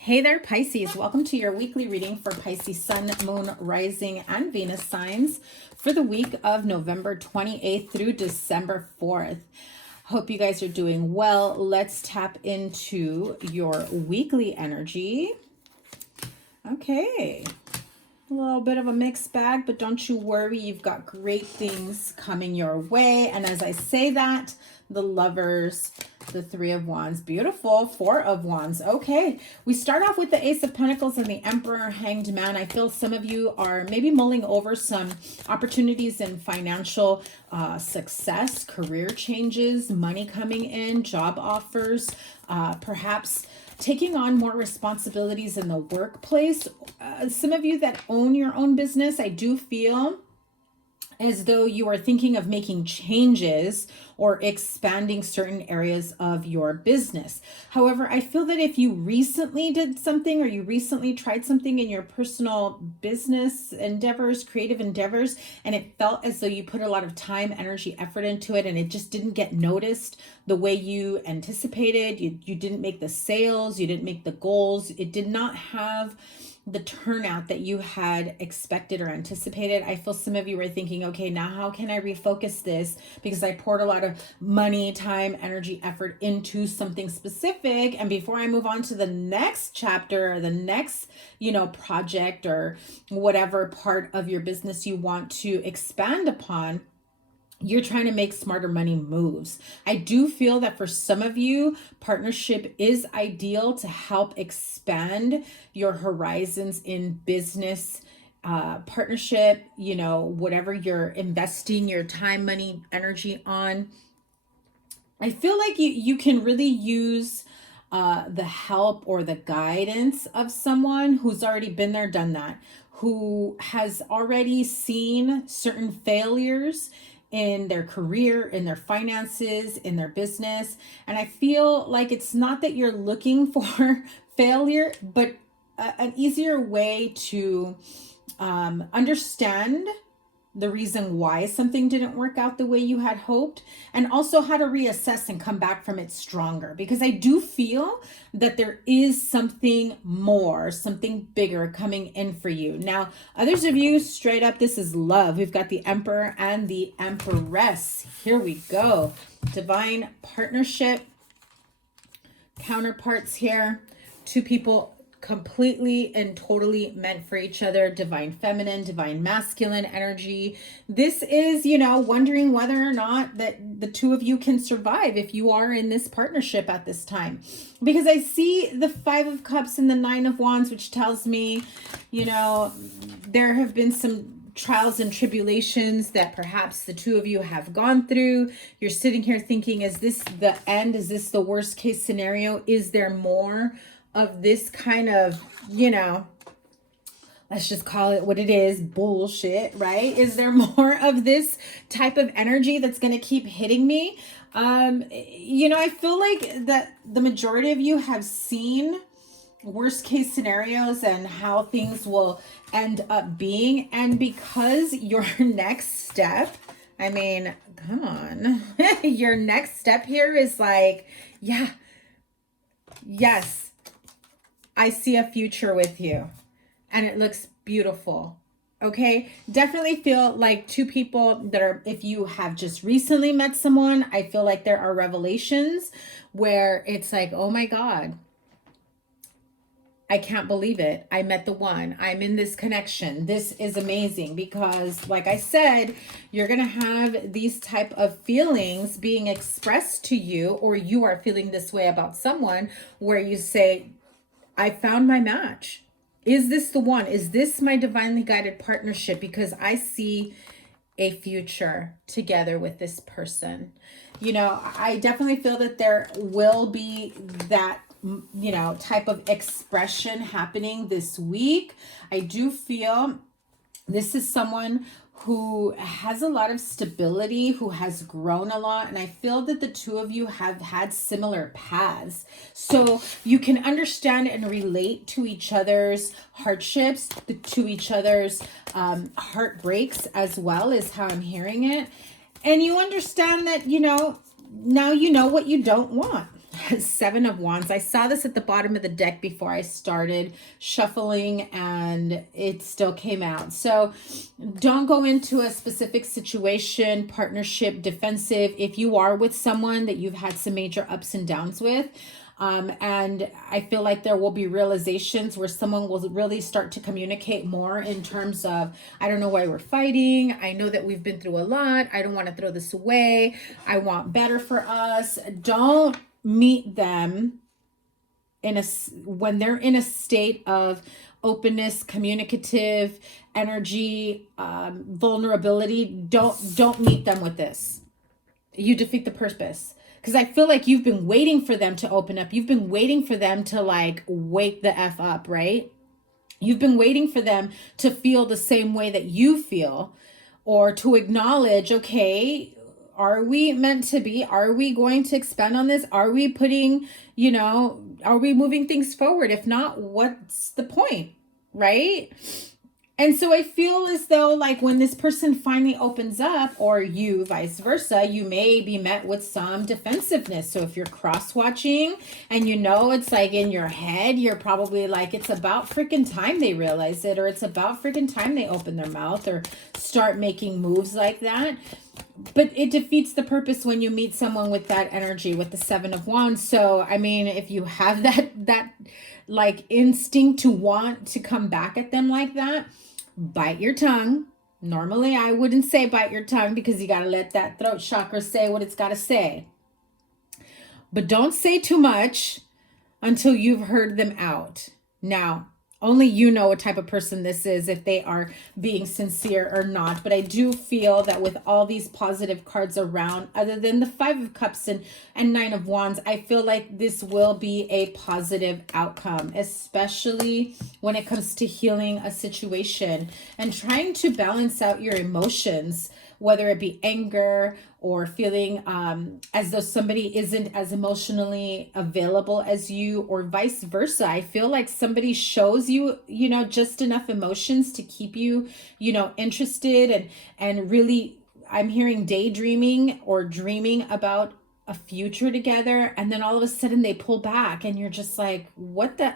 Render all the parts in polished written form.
Hey there, Pisces. Welcome to your weekly reading for Pisces Sun, Moon, Rising, and Venus signs for the week of November 28th through December 4th. Hope you guys are doing well. Let's tap into your weekly energy. Okay. A little bit of a mixed bag, but don't you worry. You've got great things coming your way. And as I say that, the Lovers, the Three of Wands, beautiful, Four of Wands. Okay, we start off with the Ace of Pentacles and the Emperor, Hanged Man. I feel some of you are maybe mulling over some opportunities in financial success, career changes, money coming in, job offers, perhaps taking on more responsibilities in the workplace. Some of you that own your own business, I do feel as though you are thinking of making changes or expanding certain areas of your business. However, I feel that if you recently did something or you recently tried something in your personal business endeavors, creative endeavors, and it felt as though you put a lot of time, energy, effort into it, and it just didn't get noticed the way you anticipated, you didn't make the sales, you didn't make the goals, it did not have the turnout that you had expected or anticipated. I feel some of you were thinking, okay, now how can I refocus this? Because I poured a lot of money, time, energy, effort into something specific. And before I move on to the next chapter or the next, project or whatever part of your business you want to expand upon, you're trying to make smarter money moves. I do feel that for some of you, partnership is ideal to help expand your horizons in business, partnership, whatever you're investing your time, money, energy on. I feel like you can really use the help or the guidance of someone who's already been there, done that, who has already seen certain failures in their career, in their finances, in their business. And I feel like it's not that you're looking for failure, but an easier way to understand the reason why something didn't work out the way you had hoped, and also how to reassess and come back from it stronger. Because I do feel that there is something more, something bigger coming in for you. Now, others of you, straight up, this is love. We've got the Emperor and the Empress. Here we go. Divine partnership, counterparts here. Two people completely and totally meant for each other. Divine feminine, divine masculine energy. This is, wondering whether or not that the two of you can survive if you are in this partnership at this time. Because I see the Five of Cups and the Nine of Wands, which tells me, there have been some trials and tribulations that perhaps the two of you have gone through. You're sitting here thinking, is this the end? Is this the worst case scenario? Is there more of this kind of, let's just call it what it is, bullshit, right? Is there more of this type of energy that's going to keep hitting me? I feel like that the majority of you have seen worst case scenarios and how things will end up being. And because your next step, come on, your next step here is like, yes, I see a future with you and it looks beautiful. Okay. Definitely feel like two people that are, if you have just recently met someone, I feel like there are revelations where it's like, oh my God, I can't believe it. I met the one. I'm in this connection. This is amazing because, like I said, you're going to have these type of feelings being expressed to you, or you are feeling this way about someone where you say, I found my match. Is this the one? Is this my divinely guided partnership? Because I see a future together with this person. I definitely feel that there will be that, type of expression happening this week. I do feel this is someone who has a lot of stability, who has grown a lot. And I feel that the two of you have had similar paths. So you can understand and relate to each other's hardships, to each other's heartbreaks as well, is how I'm hearing it. And you understand that, now you know what you don't want. Seven of Wands. I saw this at the bottom of the deck before I started shuffling, and it still came out. So don't go into a specific situation, partnership, defensive, if you are with someone that you've had some major ups and downs with. And I feel like there will be realizations where someone will really start to communicate more in terms of, I don't know why we're fighting. I know that we've been through a lot. I don't want to throw this away. I want better for us. Don't meet them when they're in a state of openness, communicative energy, vulnerability. Don't meet them with this. You defeat the purpose. Because I feel like you've been waiting for them to open up. You've been waiting for them to like wake the F up, right? You've been waiting for them to feel the same way that you feel, or to acknowledge, okay, are we meant to be? Are we going to expand on this? Are we putting, are we moving things forward? If not, what's the point, right? And so I feel as though like when this person finally opens up, or you vice versa, you may be met with some defensiveness. So if you're cross-watching and it's like in your head, you're probably like, it's about freaking time they realize it, or it's about freaking time they open their mouth or start making moves like that. But it defeats the purpose when you meet someone with that energy, with the Seven of Wands. So, I mean, if you have that like instinct to want to come back at them like that, bite your tongue. Normally, I wouldn't say bite your tongue, because you got to let that throat chakra say what it's got to say. But don't say too much until you've heard them out. Now, only you know what type of person this is, if they are being sincere or not. But I do feel that with all these positive cards around, other than the Five of Cups and Nine of Wands, I feel like this will be a positive outcome, especially when it comes to healing a situation and trying to balance out your emotions, whether it be anger or feeling as though somebody isn't as emotionally available as you, or vice versa. I feel like somebody shows you, just enough emotions to keep you, interested and really, I'm hearing daydreaming or dreaming about a future together, and then all of a sudden they pull back and you're just like, what the,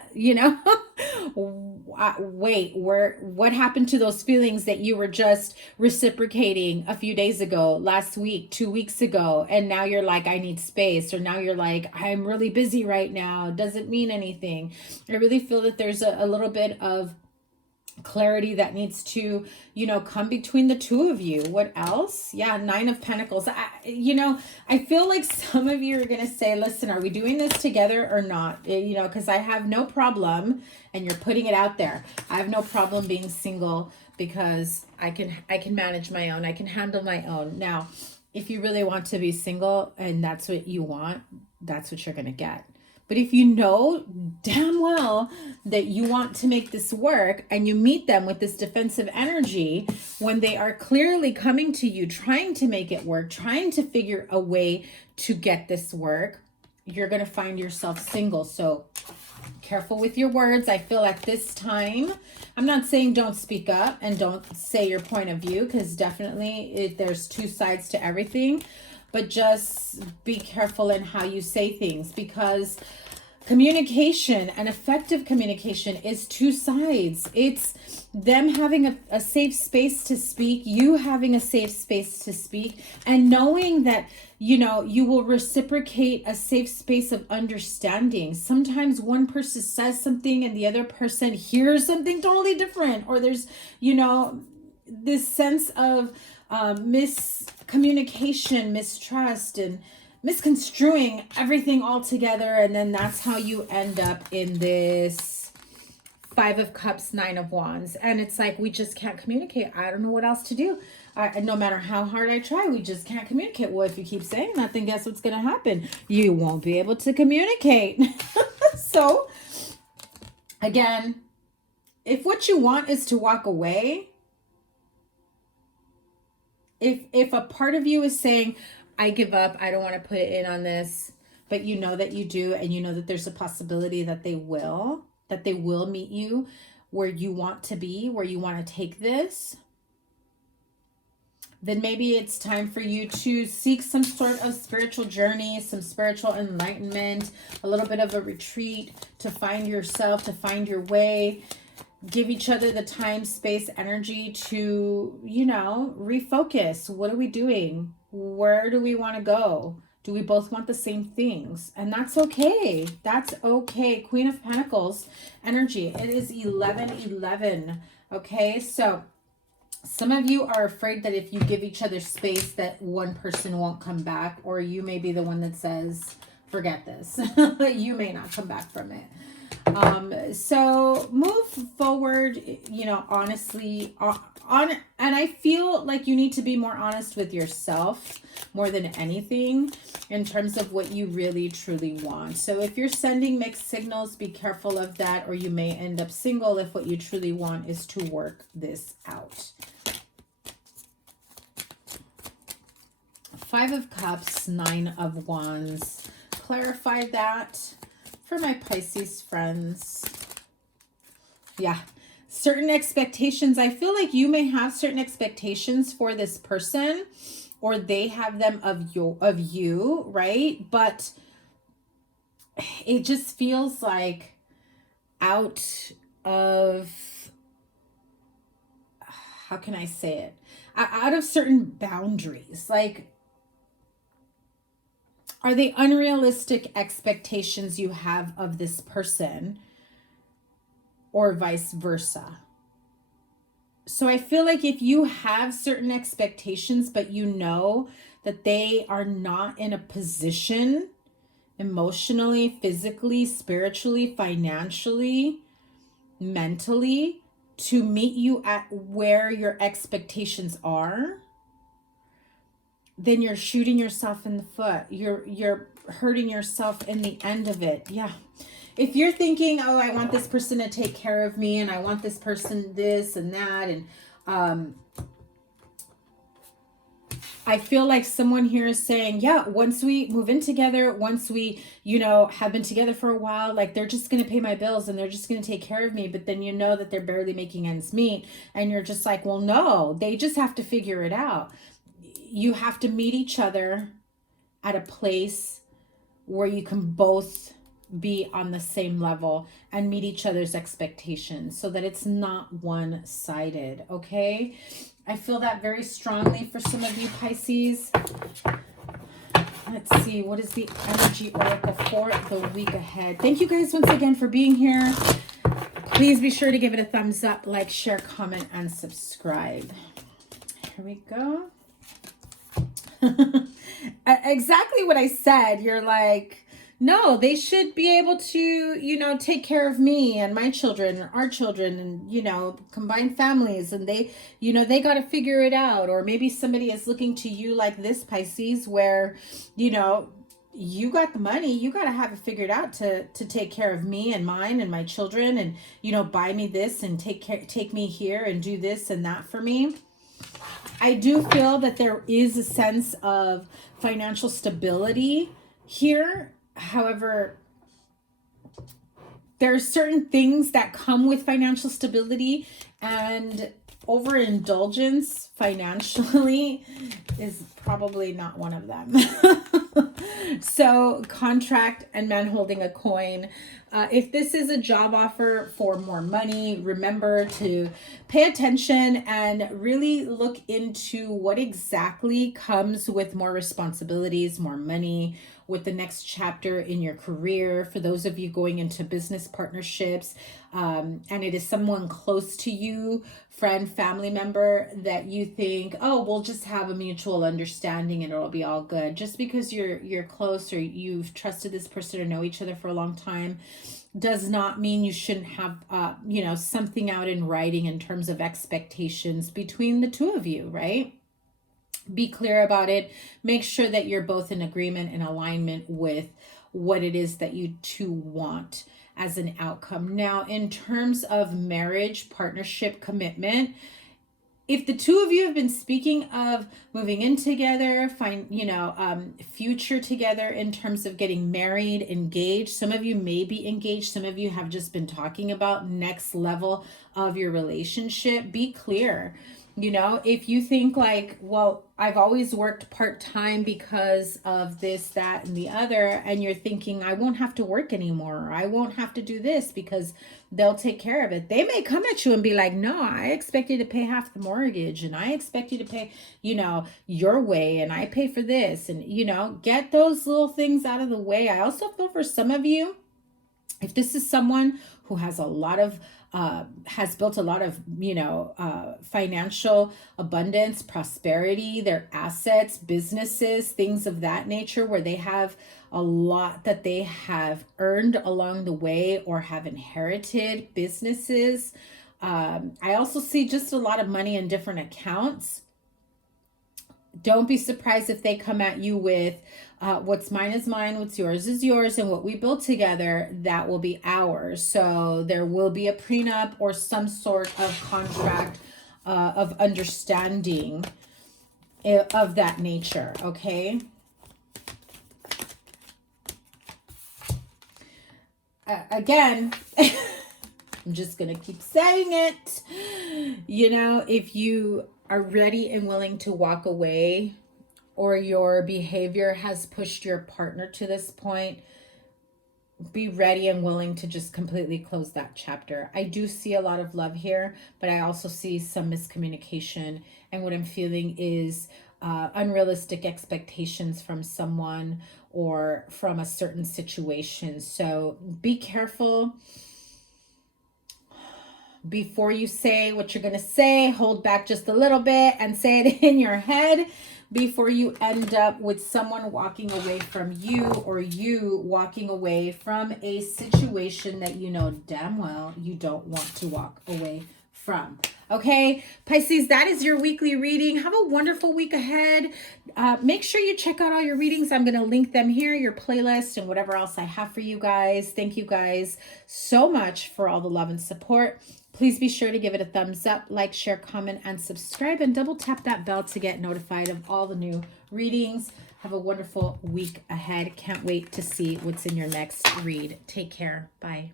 wait, what happened to those feelings that you were just reciprocating a few days ago, last week, 2 weeks ago, and now you're like, I need space, or now you're like, I'm really busy right now, doesn't mean anything. I really feel that there's a little bit of clarity that needs to, come between the two of you. What else? Yeah, Nine of Pentacles. I feel like some of you are going to say, listen, are we doing this together or not? Because I have no problem, and you're putting it out there, I have no problem being single, because I can manage my own. I can handle my own. Now, if you really want to be single and that's what you want, that's what you're going to get. But if you know damn well that you want to make this work, and you meet them with this defensive energy when they are clearly coming to you, trying to make it work, trying to figure a way to get this work, you're going to find yourself single. So careful with your words. I feel like this time, I'm not saying don't speak up and don't say your point of view, because definitely there's two sides to everything. But just be careful in how you say things, because communication and effective communication is two sides. It's them having a safe space to speak, you having a safe space to speak, and knowing that, you will reciprocate a safe space of understanding. Sometimes one person says something and the other person hears something totally different, or there's, this sense of miscommunication, mistrust, and misconstruing everything all together. And then that's how you end up in this Five of Cups, Nine of Wands. And it's like, we just can't communicate. I don't know what else to do. No matter how hard I try, we just can't communicate. Well, if you keep saying that, then guess what's going to happen? You won't be able to communicate. So, again, if what you want is to walk away, if a part of you is saying, I give up, I don't want to put it in on this, but you know that you do, and you know that there's a possibility that they will meet you where you want to be, where you want to take this, then maybe it's time for you to seek some sort of spiritual journey, some spiritual enlightenment, a little bit of a retreat to find yourself, to find your way. Give each other the time, space, energy to, you know, refocus. What are we doing? Where do we want to go? Do we both want the same things? And that's okay. That's okay. Queen of Pentacles energy. It is 11:11. Okay, so some of you are afraid that if you give each other space that one person won't come back, or you may be the one that says, forget this. You may not come back from it. So move forward, you know, honestly, and I feel like you need to be more honest with yourself more than anything in terms of what you really truly want. So if you're sending mixed signals, be careful of that, or you may end up single if what you truly want is to work this out. 5 of Cups, 9 of Wands. Clarify that for my Pisces friends. Yeah. Certain expectations. I feel like you may have certain expectations for this person, or they have them of you, right? But it just feels like out of, how can I say it? Out of certain boundaries. Like, are they unrealistic expectations you have of this person, or vice versa? So I feel like if you have certain expectations, but you know that they are not in a position emotionally, physically, spiritually, financially, mentally to meet you at where your expectations are, then you're shooting yourself in the foot. You're hurting yourself in the end of it. Yeah. If you're thinking, oh, I want this person to take care of me, and I want this person this and that, and I feel like someone here is saying, yeah, once we move in together, once we, you know, have been together for a while, like they're just going to pay my bills and they're just going to take care of me. But then you know that they're barely making ends meet. And you're just like, well, no, they just have to figure it out. You have to meet each other at a place where you can both be on the same level and meet each other's expectations so that it's not one-sided, okay? I feel that very strongly for some of you Pisces. Let's see, what is the energy oracle for the week ahead? Thank you guys once again for being here. Please be sure to give it a thumbs up, like, share, comment, and subscribe. Here we go. Exactly what I said. You're like, no, they should be able to, you know, take care of me and my children, or our children, and, you know, combined families, and they, you know, they got to figure it out. Or maybe somebody is looking to you like this, Pisces, where, you know, you got the money, you got to have it figured out to take care of me and mine and my children, and, you know, buy me this and take me here and do this and that for me. I do feel that there is a sense of financial stability here. However, there are certain things that come with financial stability, and overindulgence financially is probably not one of them. So contract and man holding a coin. If this is a job offer for more money, remember to pay attention and really look into what exactly comes with more responsibilities, more money, with the next chapter in your career. For those of you going into business partnerships, and it is someone close to you, friend, family member, that you think, oh, we'll just have a mutual understanding and it'll be all good. Just because you're close, or you've trusted this person or know each other for a long time, does not mean you shouldn't have, you know, something out in writing in terms of expectations between the two of you, right? Be clear about it. Make sure that you're both in agreement and alignment with what it is that you two want as an outcome. Now, in terms of marriage, partnership, commitment, if the two of you have been speaking of moving in together, future together in terms of getting married, engaged, some of you may be engaged, some of you have just been talking about next level of your relationship, be clear. You know, if you think like, well, I've always worked part-time because of this, that, and the other, and you're thinking, I won't have to work anymore, or I won't have to do this because they'll take care of it. They may come at you and be like, no, I expect you to pay half the mortgage, and I expect you to pay, you know, your way, and I pay for this, and, you know, get those little things out of the way. I also feel for some of you, if this is someone who has a lot of has built a lot of, you know, financial abundance, prosperity, their assets, businesses, things of that nature, where they have a lot that they have earned along the way or have inherited businesses. I also see just a lot of money in different accounts. Don't be surprised if they come at you with what's mine is mine, what's yours is yours, and what we build together, that will be ours. So there will be a prenup or some sort of contract of understanding of that nature, okay? Again, I'm just going to keep saying it. You know, if you are ready and willing to walk away, or your behavior has pushed your partner to this point, be ready and willing to just completely close that chapter. I do see a lot of love here, but I also see some miscommunication. And what I'm feeling is unrealistic expectations from someone or from a certain situation. So be careful. Before you say what you're going to say, hold back just a little bit and say it in your head before you end up with someone walking away from you, or you walking away from a situation that you know damn well you don't want to walk away from. Okay, Pisces, that is your weekly reading. Have a wonderful week ahead. Make sure you check out all your readings. I'm going to link them here, your playlist, and whatever else I have for you guys. Thank you guys so much for all the love and support. Please be sure to give it a thumbs up, like, share, comment, and subscribe, and double tap that bell to get notified of all the new readings. Have a wonderful week ahead. Can't wait to see what's in your next read. Take care. Bye.